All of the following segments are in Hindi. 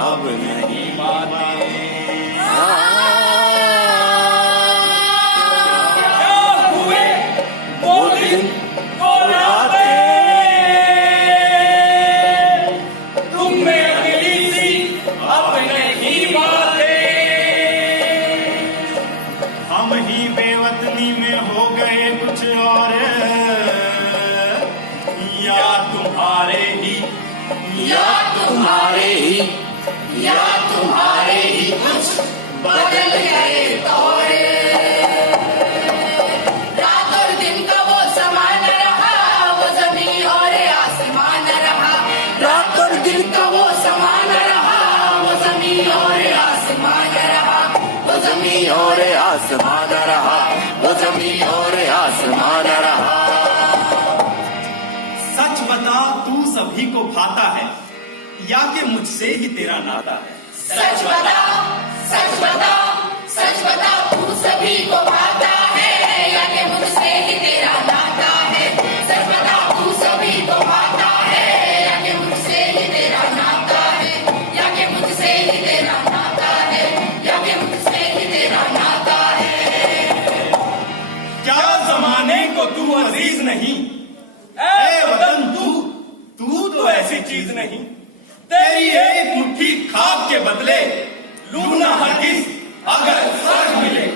अब नहीं बातें। क्या हुए वो दिन वो रातें, तुम में अगली सी अब नहीं बातें। हम ही बेवतनी में हो गए कुछ और, या तुम्हारे ही या तुम्हारे ही या तुम्हारे ही कुछ बदल गए तौर। रात और दिन का वो समान रहा, वो जमीन और आसमान रहा। रात और दिन का वो समान रहा, वो जमीन और आसमान रहा। वो जमीन और आसमान रहा, वो जमीन और आसमान रहा। सच बता तू सभी को भाता है या कि मुझसे ही तेरा नाता है। सच बता, सच बता, सच बता, तू सभी को भाता है या कि मुझसे ही तेरा नाता है। सच बता, तू सभी को भाता है या कि मुझसे ही तेरा नाता है, या कि मुझसे ही तेरा नाता है, या कि मुझसे ही तेरा नाता है। क्या जमाने को तू अजीज नहीं, ए वतन तू तो ऐसी चीज नहीं, तेरी एक मुट्ठी खाक के बदले लूना हरगिज अगर स्वर्ग मिले।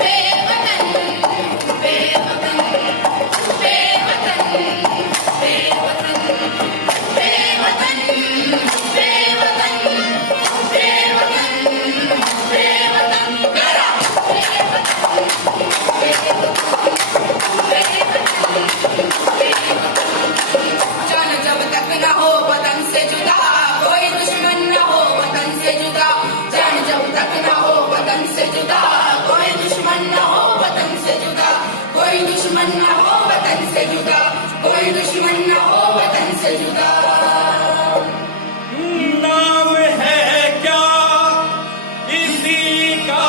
बेवतन, बेवतन, बेवतन, बेवतन, बेवतन, बेवतन, बेवतन, बेवतन, करा। जान जब तक न हो वतन से जुदा, कोई दुश्मन न हो वतन से जुदा। जान जब तक न हो वतन से जुदा, कोई दुश्मन न हो वतन से जुदा। कोई दुश्मन न हो वतन से जुदा, कोई दुश्मन न हो वतन से जुदा। नाम है क्या इसी का,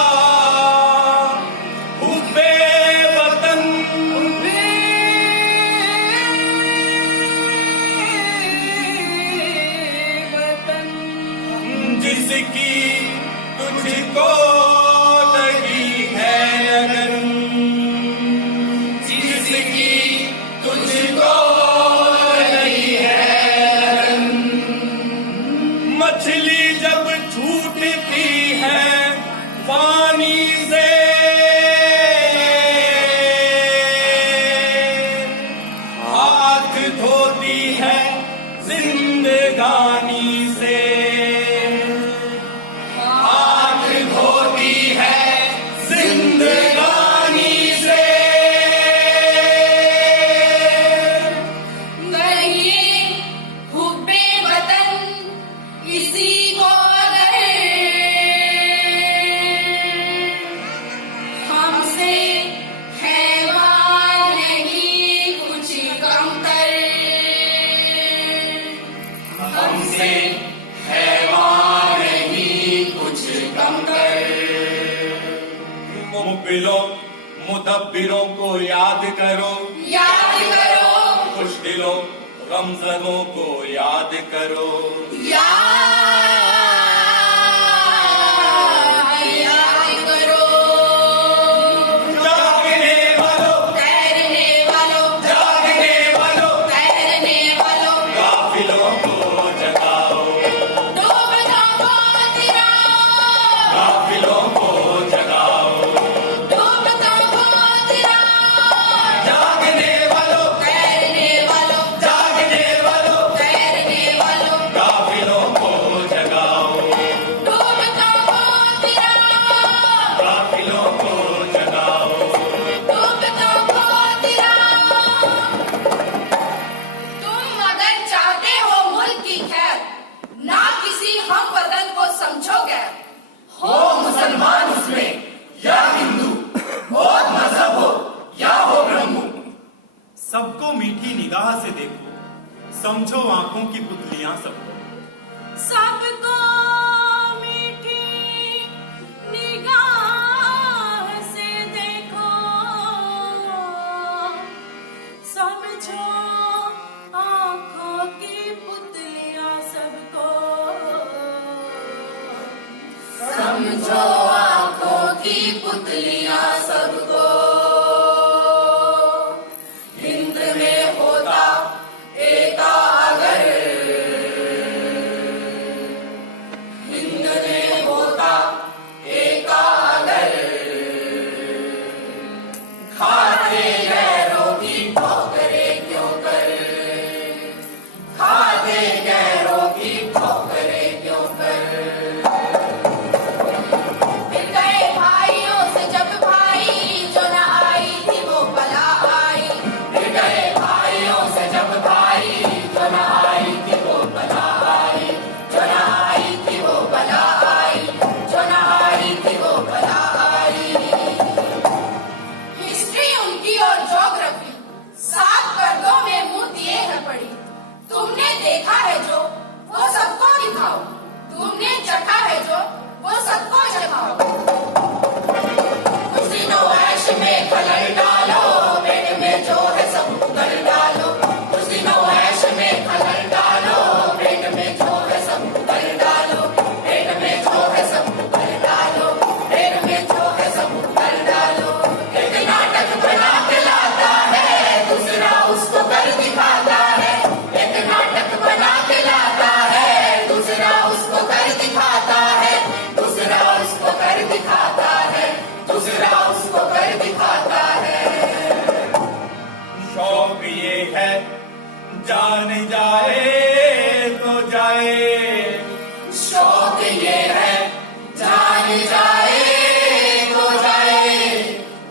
हुब्बे वतन। जिसकी तुझको लगी है लगन, जिसकी तुझको लगी है लगन। मछली जब छूटती है पानी से, हाथ धोती है जिंदगानी से। हाथ धोती है जिंदगानी से। नहीं हुब्बे वतन इसी को अगर हमसे हैवान नहीं कुछ कमतर। हमसे हैवान नहीं कुछ कमतर। मुबिलों मुदब्बिरों को याद करो, याद करो, खुश दिलों गमज़दों को याद करो। याद करो। जागने वालों, तैरने वालों, जागने वालों, तैरने वालों, काफिलों को जगाओ, डूबता को तिराओ, काफिलों को जगाओ। डूबता को तिराओ। जागने वालों, तैरने वालों, जागने वालों, तैरने वालों, काफिलों को जगाओ, डूबता को तिराओ, काफिलों को जगाओ। डूबता को तिराओ। तुम अगर चाहते हो मुल्क की खैर, ना किसी हम वतन को समझोगे। हो मुसलमान उसमें या हिंदू, हो मजहब हो या हो ब्रह्मो, सबको मीठी निगाह से देखो, समझो आंखों की पुतलियां सबको। सबको मीठी निगाह से देखो, समझो आंखों की पुतलियां सब समझो आंखों की पुतलियां सबको, हिंद में होता एका अगर, हिंद में होता एका अगर, खाते गैरों की ठोकरें क्यों कर, खाते गैरों की ठोकरें क्यों कर। फिर गए भाइयों से जब भाई जो न आई थी वो बला आई, फिर गए भाइयों से जब भाई जो न आई थी वो बला आई, जो न आई थी वो बला आई, जो न आई थी वो बला आई। हिस्ट्री उनकी और ज्योग्राफी 7 पर्दों में मुंह दिए है पड़ी। तुमने देखा है जो वो सबको दिखाओ, तुमने चखा है जो वो सबको चखाओ। कुछ दिनों ऐश में खलल डालो, पेट में जो है सब उगल डालो। कुछ दिनों ऐश में खलल डालो, पेट में जो है सब उगल डालो, पेट में जो है सब उगल डालो, पेट में जो है सब उगल डालो। एक नाटक बना के लाता है, दूसरा उसको कर दिखाता है। एक नाटक बना के लाता है, दूसरा उसको कर दिखाता है, दूसरा उसको कर दिखाता है, दूसरा उसको कर दिखाता है। शौक ये है जान जाए तो जाए, शौक ये है जान जाए तो जाए,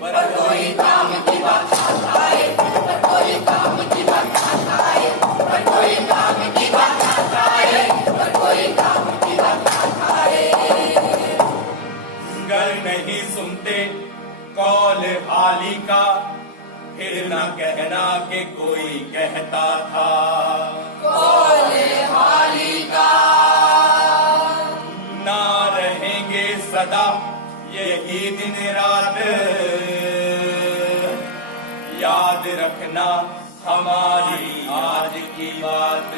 पर कोई काम की बात आता है, पर कोई काम की बात आता है, पर कोई काम की बात आता है, पर कोई काम की बात आता है। गर नहीं सुनते कौल हाली का, फिर न कहना कि कोई कहता था। कोले हाली का ना रहेंगे सदा यही दिन रात, याद रखना हमारी आज की बात।